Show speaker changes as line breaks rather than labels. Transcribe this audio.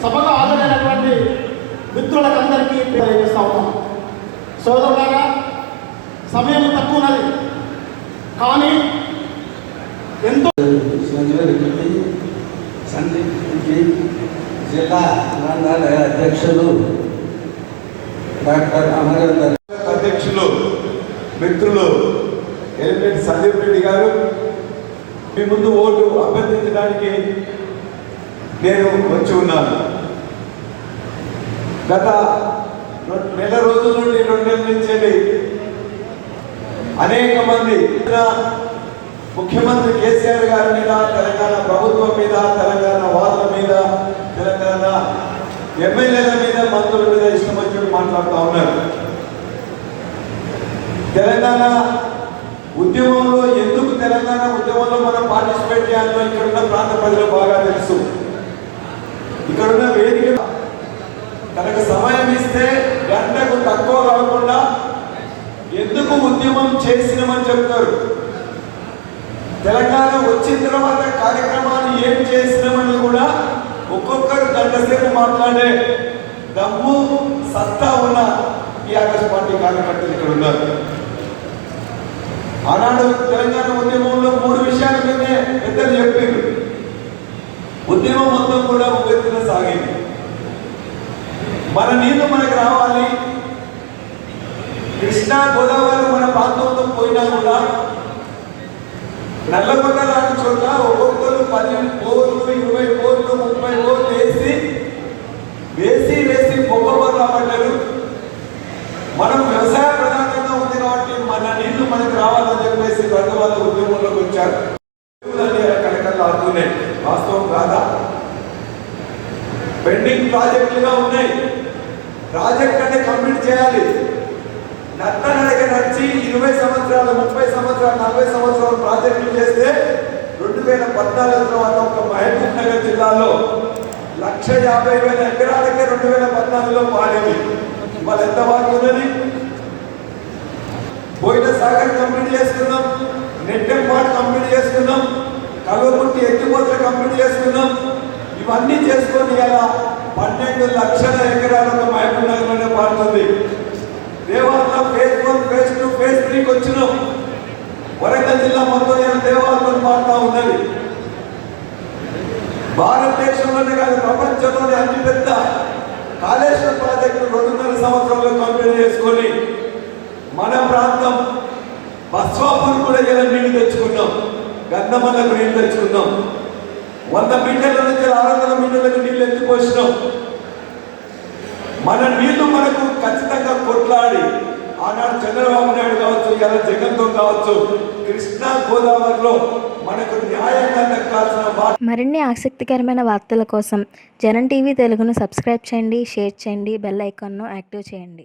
సభకు హాజరైనటువంటి మిత్రులకందరికీ తెలియజేస్తా ఉన్నాం. సోదరులారా సమయం తక్కువ ఉన్నది కానీ ఎంతో
జిల్లా గ్రంథాలయ అధ్యక్షులు డాక్టర్ అమరేందర్
అధ్యక్షులు మిత్రులు ఎలిమినేట్ సందీప్ రెడ్డి గారు మీ ముందు ఓటు అభ్యర్థించడానికి నేను వచ్చి ఉన్నాను. గత నెల రోజుల నుండి రెండు నెలల నుంచి అనేక మంది ముఖ్యమంత్రి కేసీఆర్ గారి మీద తెలంగాణ ప్రభుత్వం మీద తెలంగాణ వాదుల మీద తెలంగాణ ఎమ్మెల్యేల మీద మంత్రుల మీద ఇష్టం వచ్చి మాట్లాడుతూ ఉన్నారు. తెలంగాణ ఉద్యమంలో ఎందుకు తెలంగాణ ఉద్యమంలో మనం పార్టిసిపేట్ చేయాలో ఇక్కడున్న ప్రాంత ప్రజలు సమయం ఇస్తే గంటకు తక్కువ కాకుండా ఎందుకు ఉద్యమం చేసినామని చెప్తారు? తెలంగాణ వచ్చిన తర్వాత కార్యక్రమాన్ని ఏం చేసినామని కూడా ఒక్కొక్కరు గంటసేపు మాట్లాడే దమ్ము సత్తా ఉన్న టీఆర్ఎస్ పార్టీ కార్యకర్తలు ఇక్కడ ఉన్నారు. ఆనాడు తెలంగాణ ఉద్యమంలో మూడు విషయాల మీదే పెద్దలు చెప్పారు ఉద్యమం మొత్తం కూడా ఒక ఎత్తున సాగింది. మన నీళ్ళు మనకు రావాలి. కృష్ణా గోదావరి మన ప్రాంతంలో పోయినా కూడా నల్లగొండ లాంటి చోట్ల ఒక్కొక్కరు పది పోర్లు ఇరవై పోర్లు ముప్పై పోర్లు వేసి వేసి వేసి మొక్కబోర్లు పడ్డారు మనం వ్యవసాయ ప్రధానంగా ఉంది కాబట్టి మన నీళ్ళు మనకు రావాలని చెప్పేసి పెద్ద వాళ్ళ ఉద్యమంలోకి వచ్చారు. కలకలు ఆడుతున్నాయి వాస్తవం కాదా? పెండింగ్ ప్రాజెక్టులుగా ఉన్నాయి. ప్రాజెక్ట్ అంటే కంప్లీట్ చేయాలి. నత్తనడక నడిచి ఇరవై సంవత్సరాలు ముప్పై సంవత్సరాలు నలభై సంవత్సరాలు ప్రాజెక్టులు చేస్తే రెండు వేల పద్నాలుగు తర్వాత ఒక మహబూబ్ నగర్ జిల్లాలో లక్ష యాభై వేల ఎకరాలకే రెండు వేల పద్నాలుగులో పాడేది. ఇవాళ ఎంత బాగున్నది పోయిన సాగర్ కంప్లీట్ చేసుకున్నాం నెట్టెం పాట్ కంప్లీట్ చేసుకున్నాం కల్వకుర్తి ఎత్తిపోతలు కంప్లీట్ చేసుకున్నాం. ఇవన్నీ చేసుకొని ఇలా పన్నెండు లక్షల ఎకరాలకు జిల్లా మొత్తం ఏడు దేవాలయం మారుతా ఉన్నది భారతదేశంలోనే కాదు ప్రపంచంలోనే అతి పెద్ద కాళేశ్వరం ప్రాజెక్టు రెండున్నర సంవత్సరంలో కంప్లీట్ చేసుకొని మన ప్రాంతం బస్వాపూర్ కూడా ఇలా నీళ్ళు తెచ్చుకున్నాం. గంధమల్లకు నీళ్ళు తెచ్చుకున్నాం. వంద మీటర్ల నుంచి ఆరు వందల మీటర్లకు నీళ్ళు ఎత్తిపోసినాం. మన నీళ్ళు మనకు ఖచ్చితంగా కొట్లాడి ఆనాడు చంద్రబాబు నాయుడు కావచ్చు జగన్తో కావచ్చు కృష్ణా గోదావరిలో మనకు న్యాయంగా దక్కాల్సిన
మరిన్ని ఆసక్తికరమైన వార్తల కోసం జనం టీవీ తెలుగును సబ్స్క్రైబ్ చేయండి షేర్ చేయండి బెల్ ఐకాన్ను యాక్టివ్ చేయండి.